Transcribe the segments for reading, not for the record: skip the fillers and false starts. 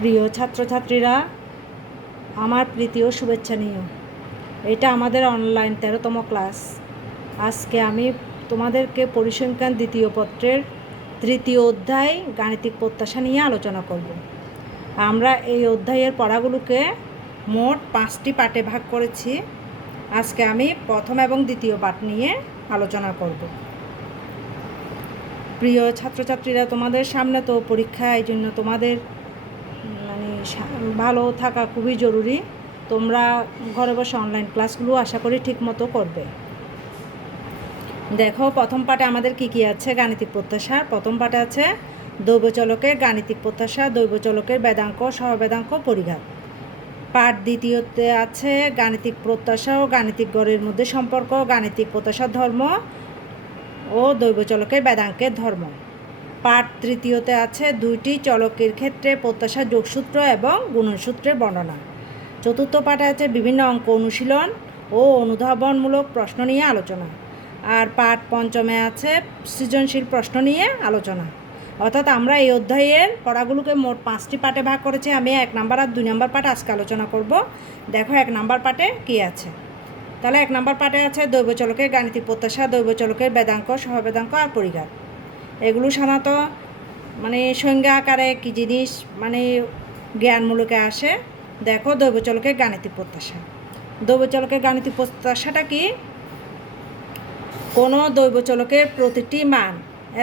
প্রিয় ছাত্রছাত্রীরা, আমার প্রীতি ও শুভেচ্ছা নিও। এটা আমাদের অনলাইন 13তম ক্লাস। আজকে আমি তোমাদেরকে পরিসংখ্যান দ্বিতীয় পত্রের তৃতীয় অধ্যায় গাণিতিক প্রত্যাশা নিয়ে আলোচনা করব। আমরা এই অধ্যায়ের পড়াগুলোকে মোট 5টি পাঠে ভাগ করেছি। আজকে আমি প্রথম এবং দ্বিতীয় পাঠ নিয়ে আলোচনা করব। প্রিয় ছাত্রছাত্রীরা, তোমাদের সামনে তো পরীক্ষা, এই জন্য তোমাদের ভালো থাকা খুবই জরুরি। তোমরা ঘরে বসে অনলাইন ক্লাসগুলো আশা করি ঠিকমতো করবে। দেখো, প্রথম পাঠে আমাদের কি আছে গাণিতিক প্রত্যাশা। প্রথম পাঠে আছে দৈবচলকের গাণিতিক প্রত্যাশা, দৈবচলকের বেদাঙ্ক, সহবেদাঙ্ক, পরিঘাত। পাঠ দ্বিতীয়তে আছে গাণিতিক প্রত্যাশা ও গাণিতিক গড়ের মধ্যে সম্পর্ক, গাণিতিক প্রত্যাশার ধর্ম ও দৈবচলকের বেদাঙ্কের ধর্ম। পাঠ তৃতীয়তে আছে দুইটি চলকের ক্ষেত্রে প্রত্যাশার যোগসূত্র এবং গুণনসূত্রের বর্ণনা। চতুর্থ পাঠে আছে বিভিন্ন অঙ্ক অনুশীলন ও অনুধাবনমূলক প্রশ্ন নিয়ে আলোচনা। আর পাঠ পঞ্চমে আছে সৃজনশীল প্রশ্ন নিয়ে আলোচনা। অর্থাৎ আমরা এই অধ্যায়ের পড়াগুলোকে মোট 5টি পাঠে ভাগ করেছি। আমি 1 নম্বর আর 2 নম্বর পাঠ আজকে আলোচনা করব। দেখো 1 নম্বর পাঠে কী আছে। তাহলে 1 নম্বর পাঠে আছে দৈবচলকের গাণিতিক প্রত্যাশা, দৈবচলকের বেদাঙ্ক, সহবেদাঙ্ক আর পরিঘাত। এগুলো সাধারণত সংজ্ঞা আকারে কী জিনিস জ্ঞানমূলকে আসে। দেখো, দৈবচলকের গাণিতিক প্রত্যাশা। দৈবচলকের গাণিতিক প্রত্যাশাটা কি? কোনো দৈবচলকের প্রতিটি মান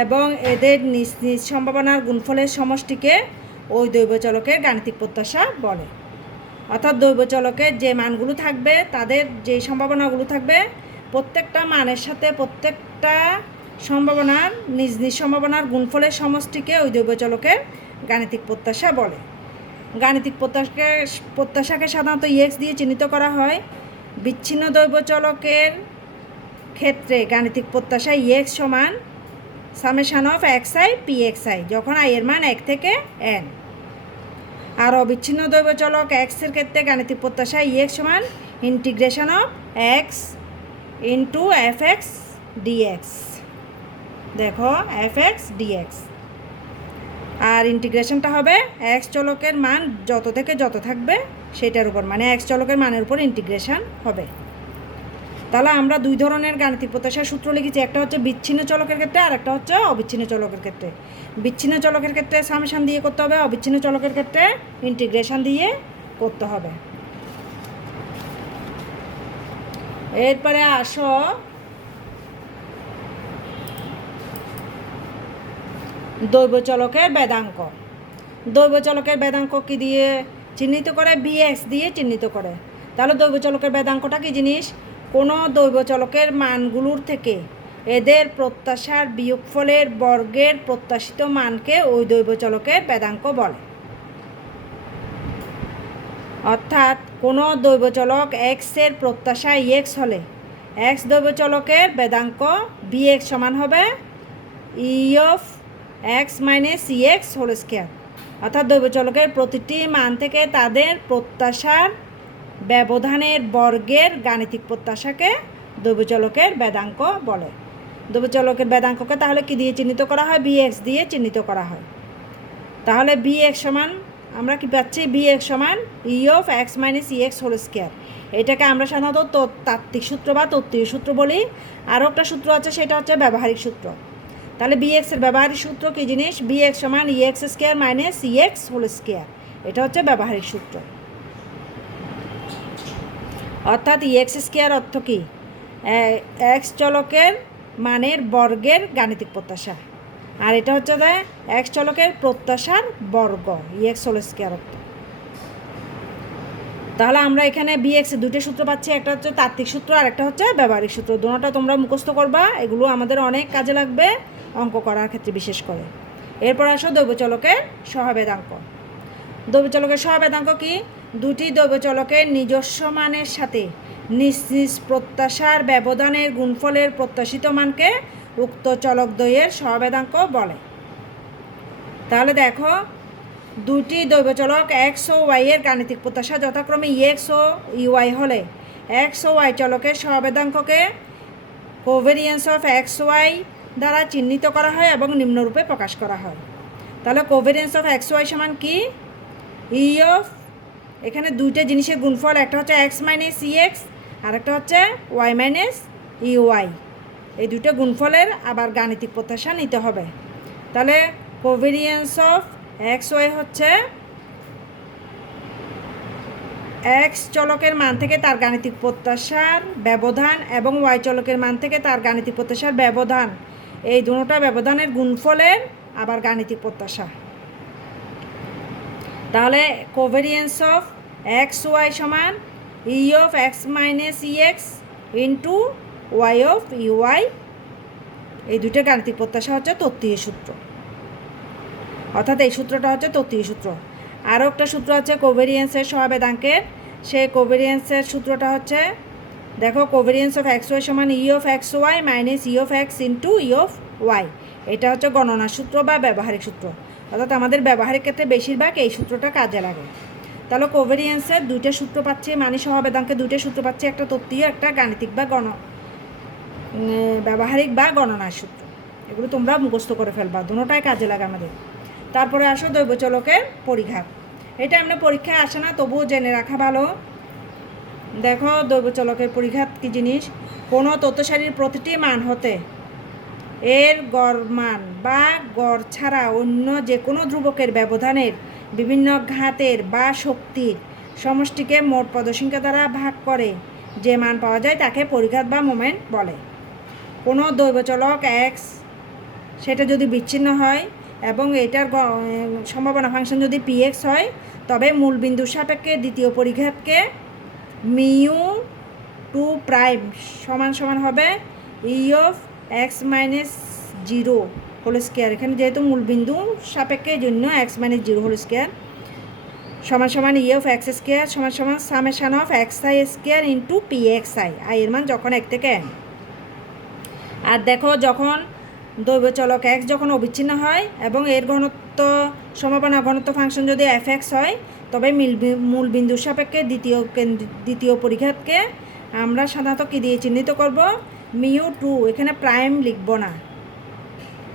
এবং এদের নিজ নিজ সম্ভাবনার গুণফলের সমষ্টিকে ওই দৈবচলকের গাণিতিক প্রত্যাশা বলে। অর্থাৎ দৈবচলকের যে মানগুলো থাকবে, তাদের যে সম্ভাবনাগুলো থাকবে, প্রত্যেকটা মানের সাথে প্রত্যেকটা সম্ভাবনার নিজ নিজ সম্ভাবনার গুণফলের সমষ্টিকে ওই দৈবচলকের গাণিতিক প্রত্যাশা বলে। গাণিতিক প্রত্যাশাকে সাধারণত এক্স দিয়ে চিহ্নিত করা হয়। বিচ্ছিন্ন দৈবচলকের ক্ষেত্রে গাণিতিক প্রত্যাশা এক্স সমান summation of X I P X I, যখন আই এর মান 1 থেকে n। আর অবিচ্ছিন্ন দৈবচলক এক্সের ক্ষেত্রে গাণিতিক প্রত্যাশা এক্স সমান integration of X into F X DX. দেখো, এফ এক্স ডিএক্স। আর ইন্টিগ্রেশনটা হবে এক্স চলকের মান যত থেকে যত থাকবে সেটার উপর, এক্স চলকের মানের উপর ইন্টিগ্রেশন হবে। তাহলে আমরা 2 ধরনের গাণিতিক প্রত্যাশার সূত্র লিখেছি। একটা হচ্ছে বিচ্ছিন্ন চলকের ক্ষেত্রে, আর একটা হচ্ছে অবিচ্ছিন্ন চলকের ক্ষেত্রে। বিচ্ছিন্ন চলকের ক্ষেত্রে সামেশান দিয়ে করতে হবে, অবিচ্ছিন্ন চলকের ক্ষেত্রে ইন্টিগ্রেশন দিয়ে করতে হবে। এরপরে আসো দৈবচলকের বেদাঙ্ক। দৈবচলকের বেদাঙ্ক কি দিয়ে চিহ্নিত করে? বিএক্স দিয়ে চিহ্নিত করে। তাহলে দৈবচলকের বেদাঙ্কটা কি জিনিস? কোনো দৈবচলকের মানগুলোর থেকে এদের প্রত্যাশার বিয়োগফলের বর্গের প্রত্যাশিত মানকে ওই দৈবচলকের বেদাঙ্ক বলে। অর্থাৎ কোনো দৈবচলক এক্সের প্রত্যাশা এক্স হলে এক্স দৈবচলকের বেদাঙ্ক বিএক্স সমান হবে E of X minus E X whole square. অর্থাৎ দৈবচলকের প্রতিটি মান থেকে তাদের প্রত্যাশার ব্যবধানের বর্গের গাণিতিক প্রত্যাশাকে দৈবচলকের বেদাঙ্ক বলে। দৈবচলকের বেদাঙ্ককে তাহলে কি দিয়ে চিহ্নিত করা হয়? বিএক্স দিয়ে চিহ্নিত করা হয়। তাহলে বিএক্স সমান আমরা কি পাচ্ছি? বিএক্স সমান E of X minus E X whole square. এটাকে আমরা সাধারণত তাত্ত্বিক সূত্র বা তত্ত্বীয় সূত্র বলি। আরও একটা সূত্র আছে, সেটা হচ্ছে ব্যবহারিক সূত্র। তাহলে বিএক্সের ব্যবহারিক সূত্র কী জিনিস? বিএক্স সমান ই x square minus E X whole square. এটা হচ্ছে ব্যবহারিক সূত্র। অর্থাৎ ই এক্স স্কোয়ার অর্থ কি? এক্স চলকের মানের বর্গের গাণিতিক প্রত্যাশা। আর এটা হচ্ছে এক্স চলকের প্রত্যাশার বর্গ, ই এক্স হোল স্কোয়ার অর্থ। তাহলে আমরা এখানে বিএক্সের 2টি সূত্র পাচ্ছি। একটা হচ্ছে তাত্ত্বিক সূত্র আর একটা হচ্ছে ব্যবহারিক সূত্র। দুটোটা তোমরা মুখস্থ করবা, এগুলো আমাদের অনেক কাজে লাগবে অঙ্ক করার ক্ষেত্রে বিশেষ করে। এরপর আসো দৈবচলকের সহবেদাঙ্ক। দৈবচলকের সহবেদাঙ্ক কি? দুটি দৈবচলকের নিজস্ব মানের সাথে নিজ নিজ প্রত্যাশার ব্যবধানের গুণফলের প্রত্যাশিত মানকে উক্ত চলকদ্বয়ের সহবেদাঙ্ক বলে। তাহলে দেখো, দুটি দৈবচলক এক্স ও ওয়াই এর গাণিতিক প্রত্যাশা যথাক্রমে এক্স ও ইউআই হলে এক্স ও ওয়াই চলকের সহবেদাঙ্ককে কোভেরিয়েন্স অফ এক্স ওয়াই দ্বারা চিহ্নিত করা হয় এবং নিম্নরূপে প্রকাশ করা হয়। তাহলে কোভেরিয়েন্স অফ এক্স ওয়াই সমান কি? ই অফ, এখানে দুইটা জিনিসের গুণফল, একটা হচ্ছে এক্স মাইনাস ই এক্স আর একটা হচ্ছে ওয়াই মাইনাস ই ওয়াই। এই দুটো গুণফলের আবার গাণিতিক প্রত্যাশা নিতে হবে। তাহলে কোভেরিয়েন্স অফ এক্স ওয়াই হচ্ছে এক্স চলকের মান থেকে তার গাণিতিক প্রত্যাশার ব্যবধান এবং ওয়াই চলকের মান থেকে তার গাণিতিক প্রত্যাশার ব্যবধান, এই দুটোটা ব্যবধানের গুণফলের আবার গাণিতিক প্রত্যাশা। তাহলে কোভেরিয়েন্স অফ এক্স ওয়াই সমান E of X minus E X into Y of E Y. এই দুটো গাণিতিক প্রত্যাশা হচ্ছে তত্ত্বীয় সূত্র, অর্থাৎ এই সূত্রটা হচ্ছে তত্ত্বীয় সূত্র। আরও একটা সূত্র আছে কোভেরিয়েন্সের সহবেদাঙ্কের, সেই কোভেরিয়েন্সের সূত্রটা হচ্ছে, দেখো, কোভেরিয়েন্স অফ এক্স ওয়াই সমান E of X Y minus E of X into E of Y. এটা হচ্ছে গণনার সূত্র বা ব্যবহারিক সূত্র, অর্থাৎ আমাদের ব্যবহারিক ক্ষেত্রে বেশিরভাগ এই সূত্রটা কাজে লাগে। তাহলে কোভেরিয়েন্সের দুইটা সূত্র পাচ্ছি, মানে সহবেদাঙ্কের দুইটা সূত্র পাচ্ছি, একটা তত্ত্বীয়, একটা গাণিতিক বা ব্যবহারিক বা গণনার সূত্র। এগুলো তোমরা মুখস্থ করে ফেলবা, দুটোটাই কাজে লাগে আমাদের। তারপরে আসো দৈবচলকের পরিঘাত। এটা এমনি পরীক্ষায় আসে না, তবুও জেনে রাখা ভালো। দেখো দৈবচলকের পরিঘাত কী জিনিস। কোনো তথ্যসারির প্রতিটি মান হতে এর গড় মান বা গড় ছাড়া অন্য যে কোনো ধ্রুবকের ব্যবধানের বিভিন্ন ঘাতের বা শক্তির সমষ্টিকে মোট পদসংখ্যা দ্বারা ভাগ করে যে মান পাওয়া যায় তাকে পরিঘাত বা মোমেন্ট বলে। কোনো দৈবচলক এক্স, সেটা যদি বিচ্ছিন্ন হয় এবং এটার সম্ভাবনা ফাংশন যদি পি এক্স হয়, তবে মূল বিন্দুর সাপেক্ষে দ্বিতীয় পরিঘাতকে মিউ টু প্রাইম সমান সমান হবে E of X minus zero whole square. এখানে যেহেতু মূল বিন্দু সাপেক্ষে, এই জন্য X minus zero whole square সমান সমান ই অফ এক্স স্কোয়ার সমান সমান summation of X I square into P X I. I এর মান যখন এক থেকে এন। আর দেখো, যখন দৈবচলক এক্স যখন অবিচ্ছিন্ন হয় এবং এর ঘনত্ব সম্ভাবনা ঘনত্ব ফাংশন যদি এফ এক্স হয়, তবে মূল বিন্দুর সাপেক্ষে দ্বিতীয় পরিঘাতকে আমরা সাধারণত কী দিয়ে চিহ্নিত করব? Mu two. এখানে প্রাইম লিখব না,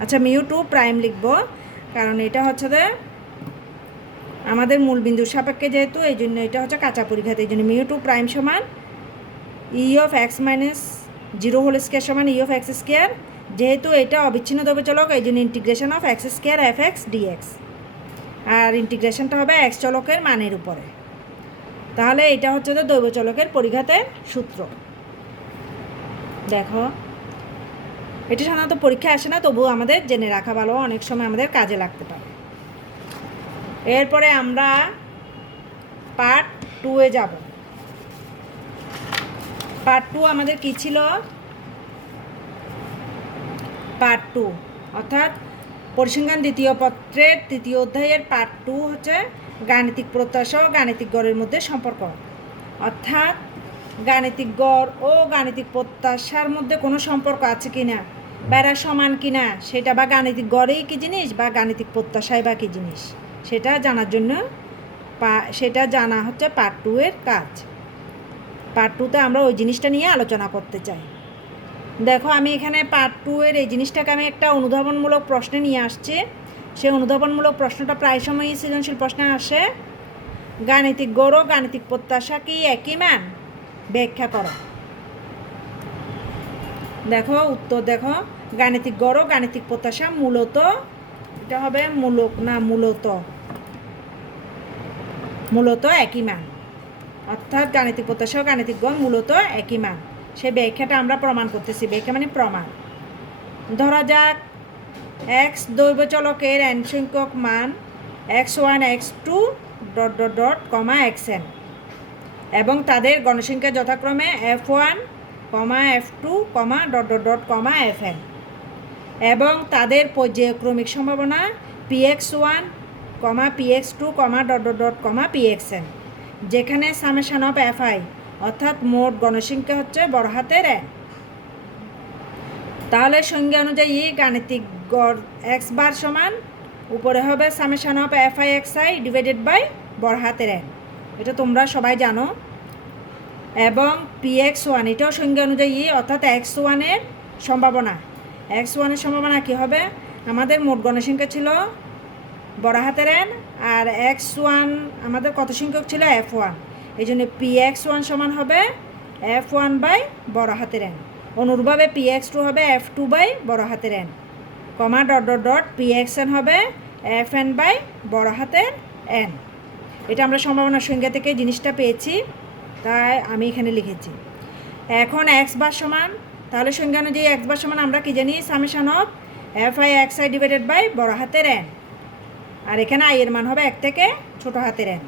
আচ্ছা মিউ টু প্রাইম লিখব, কারণ এটা হচ্ছে যে আমাদের মূল বিন্দুর সাপেক্ষে যেহেতু, এই জন্য এটা হচ্ছে কাঁচা পরিঘাত। এই জন্য মিউ টু প্রাইম সমান E of X minus zero whole square সমান ই অফ এক্স স্কোয়ার। যেহেতু এটা অবিচ্ছিন্ন দৈবচলক, এই জন্য integration of X square F X DX, আর ইন্টিগ্রেশনটা হবে এক্স চলকের মানের উপরে। তাহলে এটা হচ্ছে যে দৈবচলকের পরিঘাতের সূত্র। দেখো, এটা সাধারণত পরীক্ষায় আসে না, তবুও আমাদের জেনে রাখা ভালো, অনেক সময় আমাদের কাজে লাগতে পারে। এরপরে আমরা পার্ট 2-এ যাব। পার্ট 2 আমাদের কী ছিল? পার্ট 2 অর্থাৎ পরিসংখ্যান দ্বিতীয় পত্রের তৃতীয় অধ্যায়ের পার্ট 2 হচ্ছে গাণিতিক প্রত্যাশা ও গাণিতিক গড়ের মধ্যে সম্পর্ক। অর্থাৎ গাণিতিক গড় ও গাণিতিক প্রত্যাশার মধ্যে কোনো সম্পর্ক আছে কি না, বা এরা সমান কি না, সেটা বা গাণিতিক গড়েই কী জিনিস বা গাণিতিক প্রত্যাশাই বা কী জিনিস, সেটা জানার জন্য সেটা জানা হচ্ছে পার্ট 2-এর কাজ। পার্ট 2-তে আমরা ওই জিনিসটা নিয়ে আলোচনা করতে চাই। দেখো, আমি এখানে পার্ট 2-এর এই জিনিসটাকে আমি একটা অনুধাবনমূলক প্রশ্নে নিয়ে আসছি। সেই অনুধাবনমূলক প্রশ্নটা প্রায় সময়ই সৃজনশীল প্রশ্নে আসে। গাণিতিক গড় ও গাণিতিক প্রত্যাশা কি একই মান? ব্যাখ্যা করো। দেখো উত্তর, দেখো, গাণিতিক গড় ও গাণিতিক প্রত্যাশা মূলত, এটা হবে মূলক না, মূলত একই মান। অর্থাৎ গাণিতিক প্রত্যাশা ও গাণিতিক গড় মূলত একই মান। সেই ব্যাখ্যাটা আমরা প্রমাণ করতেছি। ব্যাখ্যা মানে প্রমাণ। ধরা যাক এক্স দৈবচলকের এন সংখ্যক মান x1 x2 ... xn এবং তাদের গণসংখ্যা যথাক্রমে f1, f2, ... fn এবং তাদের পর্যায়ক্রমিক সম্ভাবনা px1, px2, ... pxn, যেখানে সামেশান অফ fi অর্থাৎ মোট গণসংখ্যা হচ্ছে বড় হাতের n। তাহলে সংজ্ঞা অনুযায়ী গাণিতিক গড় এক্স বার সমান উপরে হবে summation of fi xi divided by বড় হাতের n, এটা তোমরা সবাই জানো। এবং px1 এটাও সংজ্ঞা অনুযায়ী, অর্থাৎ x1-এর সম্ভাবনা। x1-এর সম্ভাবনা কী হবে? আমাদের মোট গণসংখ্যা ছিল বড় হাতের এন, আর x1 আমাদের কত সংখ্যক ছিল f1, এই জন্য px1 সমান হবে f1 বাই বড় হাতের এন। অনুরূপভাবে px2 হবে f2 বাই বড় হাতের এন, কমা ডট ডট ডট pxn হবে fn বাই বড় হাতের এন। এটা আমরা সম্ভাবনার সংজ্ঞা থেকে জিনিসটা পেয়েছি, তাই আমি এখানে লিখেছি। এখন এক্স বার সমান, তাহলে সংজ্ঞা অনুযায়ী এক্স বার সমান আমরা কি জানি, summation of fi xi divided by বড় হাতের এন, আর এখানে আই এর মান হবে 1 থেকে ছোট হাতের এন।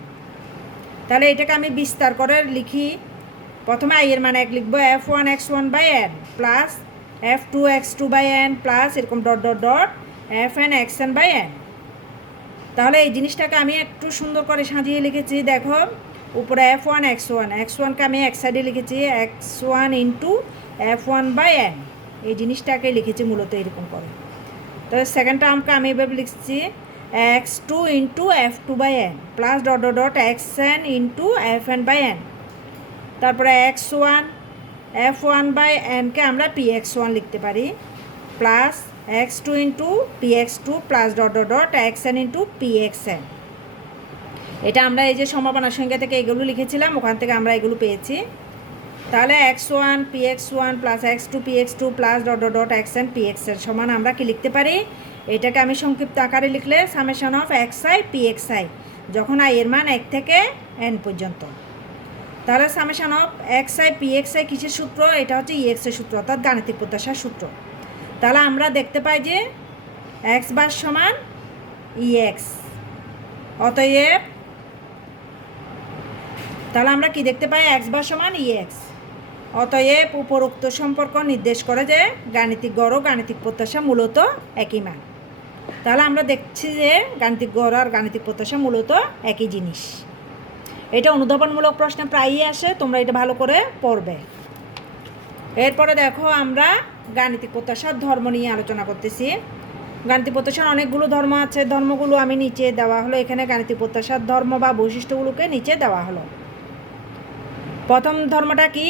তাহলে এটাকে আমি বিস্তার করে লিখি। প্রথমে আই এর মান 1 লিখবো, f1 x1 by N plus f2 x2 by N plus এরকম dot dot dot fn xn by N. তাহলে এই জিনিসটাকে আমি একটু সুন্দর করে সাজিয়ে লিখেছি। দেখো উপরে f1 x1কে আমি এক সাইডে লিখেছি x1 into f1 by N, এই জিনিসটাকে লিখেছি মূলত এরকম করে। তাহলে সেকেন্ড টার্মকে আমি এভাবে লিখছি x2 into f2 by N plus dot dot dot xn into fn by N. তারপরে x1 f1 বাই এনকে আমরা px1 লিখতে পারি plus x2 into px2 plus dot dot dot xn into pxn। এটা আমরা এই যে সম্ভাবনার সংখ্যা থেকে এগুলো লিখেছিলাম, ওখান থেকে আমরা এগুলো পেয়েছি। তাহলে x1 px1 plus x2 px2 plus dot dot dot xn pxn সমান আমরা কি লিখতে পারি, এটাকে আমি সংক্ষিপ্ত আকারে লিখলে সামেশন অফ xi pxi, যখন i এর মান 1 থেকে n পর্যন্ত। তাহলে সামেশন অফ xi pxi কিসের সূত্র, এটা হচ্ছে ex এর সূত্র, অর্থাৎ গাণিতিক প্রত্যাশার সূত্র। তাহলে আমরা দেখতে পাই যে x বার সমান ex, অতএব তাহলে আমরা কি দেখতে পাই, x বার সমান ex, অতএব উপরোক্ত সম্পর্ক নির্দেশ করে যে গাণিতিক গড় ও গাণিতিক প্রত্যাশা মূলত একই মান। তাহলে আমরা দেখছি যে গাণিতিক গড় আর গাণিতিক প্রত্যাশা মূলত একই জিনিস। এটা অনুধাবনমূলক প্রশ্নে প্রায়ই আসে, তোমরা এটা ভালো করে পড়বে। এরপরে দেখো আমরা গাণিতিক প্রত্যাশার ধর্ম নিয়ে আলোচনা করতেছি। গাণিতিক প্রত্যাশার অনেকগুলো ধর্ম আছে, ধর্মগুলো আমি নিচে দেওয়া হলো, এখানে গাণিতিক প্রত্যাশার ধর্ম বা বৈশিষ্ট্যগুলোকে নিচে দেওয়া হলো। প্রথম ধর্মটা কি,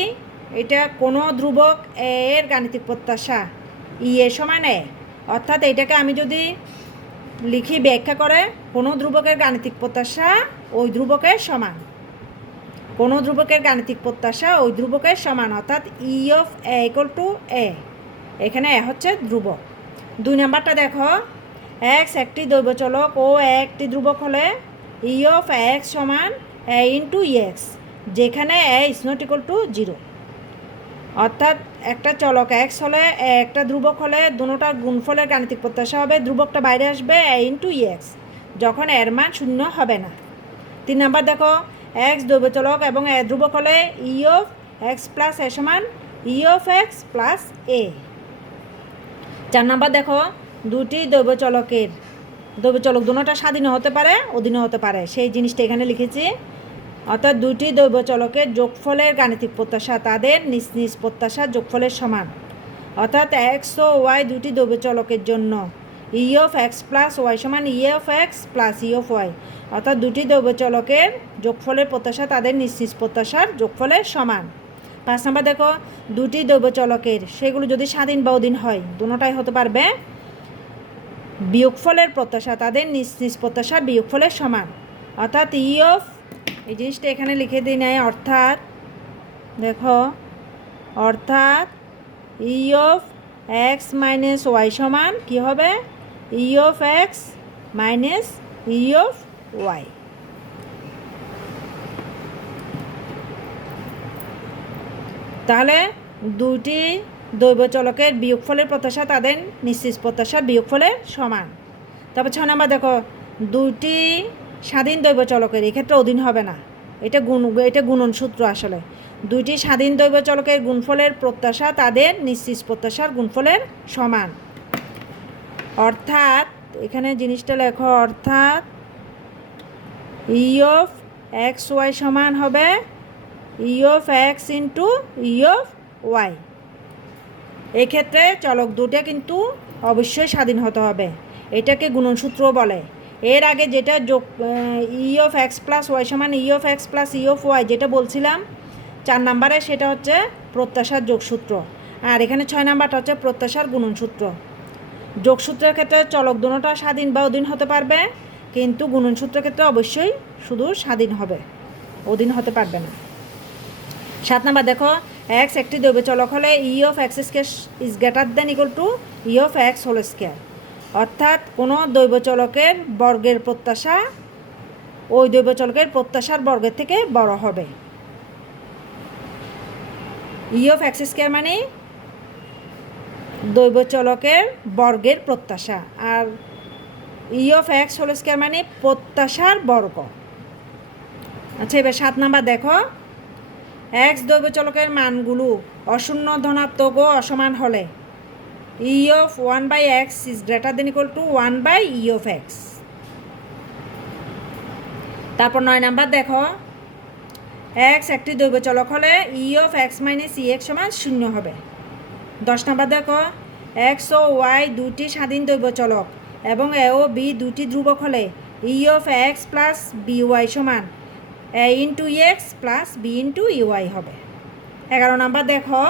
এটা কোনো ধ্রুবক এর গাণিতিক প্রত্যাশা ই এ সমান এ, অর্থাৎ এটাকে আমি যদি লিখি ব্যাখ্যা করে, কোনো ধ্রুবকের গাণিতিক প্রত্যাশা ওই ধ্রুবকের সমান, কোনো ধ্রুবকের গাণিতিক প্রত্যাশা ওই ধ্রুবকের সমান, অর্থাৎ E of A equal to A, এখানে এ হচ্ছে ধ্রুবক। 2 নাম্বারটা দেখো, এক্স একটি দৈবচলক ও একটি ধ্রুবক হলে ই অফ এক্স সমান এ ইন্টু এক্স, যেখানে এ ইজ নট ইকুয়াল টু 0, অর্থাৎ একটা চলক এক্স হলে একটা ধ্রুবক হলে দুটোটার গুণফলের গাণিতিক প্রত্যাশা হবে ধ্রুবকটা বাইরে আসবে এ ইন্টু এক্স, যখন এর মান 0 হবে না। 3 নাম্বার দেখো, এক্স দৈবচলক এবং এ ধ্রুবক হলে ই অফ এক্স প্লাস এ সমান E of X plus A. 4 number দেখো, দুটি দৈবচলক দুটোটা স্বাধীনও হতে পারে অধীনও হতে পারে, সেই জিনিসটা এখানে লিখেছি। অর্থাৎ দুটি দৈবচলকের যোগফলের গাণিতিক প্রত্যাশা তাদের নিজ নিজ প্রত্যাশার যোগফলের সমান, অর্থাৎ এক্স ও ওয়াই দুটি দৈবচলকের জন্য E of X plus Y সমান E of X plus E of Y, অর্থাৎ দুটি দৈবচলকের যোগফলের প্রত্যাশা তাদের নিজ নিজ প্রত্যাশার যোগফলের সমান। 5 নাম্বার দেখো, দুটি দৈবচলকের সেগুলো যদি স্বাধীন বা অধীন হয়, দুটোটাই হতে পারবে, বিয়োগফলের প্রত্যাশা তাদের নিজ নিজ প্রত্যাশার বিয়োগফলের সমান, অর্থাৎ ই অফ, এই জিনিসটা এখানে লিখে দিই নাই, অর্থাৎ দেখো, অর্থাৎ E of X minus Y সমান কী হবে, E of X minus E of Y. তাহলে দুটি দৈবচলকের বিয়োগফলের প্রত্যাশা তাদের নিশ্চিত প্রত্যাশার বিয়োগফলের সমান। তারপর 6 নাম্বার দেখো, দুটি স্বাধীন দৈবচলকের, এক্ষেত্রে অধীন হবে না, এটা গুণন সূত্র, আসলে দুইটি স্বাধীন দৈবচলকের গুণফলের প্রত্যাশা তাদের নিশ্চিত প্রত্যাশার গুণফলের সমান, অর্থাৎ এখানে জিনিসটা লেখো, অর্থাৎ ই অফ এক্স ওয়াই সমান হবে E of X into E of Y. এক্ষেত্রে চলক দুটো কিন্তু অবশ্যই স্বাধীন হতে হবে, এটাকে গুণনসূত্র বলে। এর আগে যেটা যোগ E of X plus Y সমান E of X plus E of Y যেটা বলছিলাম 4 নাম্বারে, সেটা হচ্ছে প্রত্যাশার যোগসূত্র, আর এখানে 6 নাম্বারটা হচ্ছে প্রত্যাশার গুণনসূত্র। যোগসূত্রের ক্ষেত্রে চলক দুটোটা স্বাধীন বা অধীন হতে পারবে, কিন্তু গুণন সূত্রের ক্ষেত্রে অবশ্যই শুধু স্বাধীন হবে, অধীন হতে পারবে না। 7 নাম্বার দেখো, এক্স একটি দৈব চলক হলে E of X square is greater than equal to E of X whole square. অর্থাৎ কোনো দৈব চলকের বর্গের প্রত্যাশা ওই দৈব চলকের প্রত্যাশার বর্গের থেকে বড় হবে। ই অফ এক্স স্কোয়ার মানে দৈব চলকের বর্গের প্রত্যাশা, আর E of X whole square মানে প্রত্যাশার বর্গ। আচ্ছা, এবার 7 নাম্বার দেখো, এক্স দৈব চলকের মানগুলো অশূন্য, ধনাত্মক ও অসমান হলে E of 1/x is greater than equal two 1/e of x. তারপর 9 নাম্বার দেখো, এক্স একটি দৈব চলক হলে E of X minus E x সমান 0 হবে। 10 নাম্বার দেখো, এক্স ও ওয়াই দুটি স্বাধীন দৈব চলক এবং এ ও বি দুটি ধ্রুবক হলে E of X plus B Y সমান A into X plus B into Y হবে। 11 নাম্বার দেখো,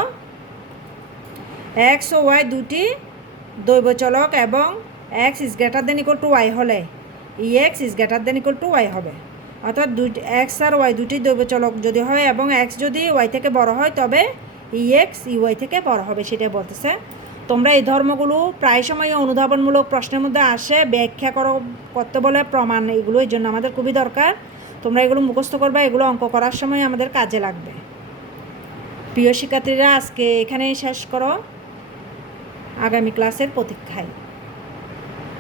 এক্স ও ওয়াই দুটি দৈব চলক এবং X is greater than equal to Y হলে E X is greater than equal to Y হবে। অর্থাৎ এক্স আর ওয়াই দুটি দৈব চলক যদি হয় এবং এক্স যদি ওয়াই থেকে বড় হয় তবে ই এক্স ইউআই থেকে বড় হবে, সেটাই বলতেছে। তোমরা এই ধর্মগুলো প্রায় সময় অনুধাবনমূলক প্রশ্নের মধ্যে আসে, ব্যাখ্যা করতে বলে প্রমাণ, এগুলো এই জন্য আমাদের খুবই দরকার। তোমরা এগুলো মুখস্থ করবে, এগুলো অঙ্ক করার সময় আমাদের কাজে লাগবে। প্রিয় শিক্ষার্থীরা, আজকে এখানেই শেষ করো, আগামী ক্লাসের প্রতীক্ষায়।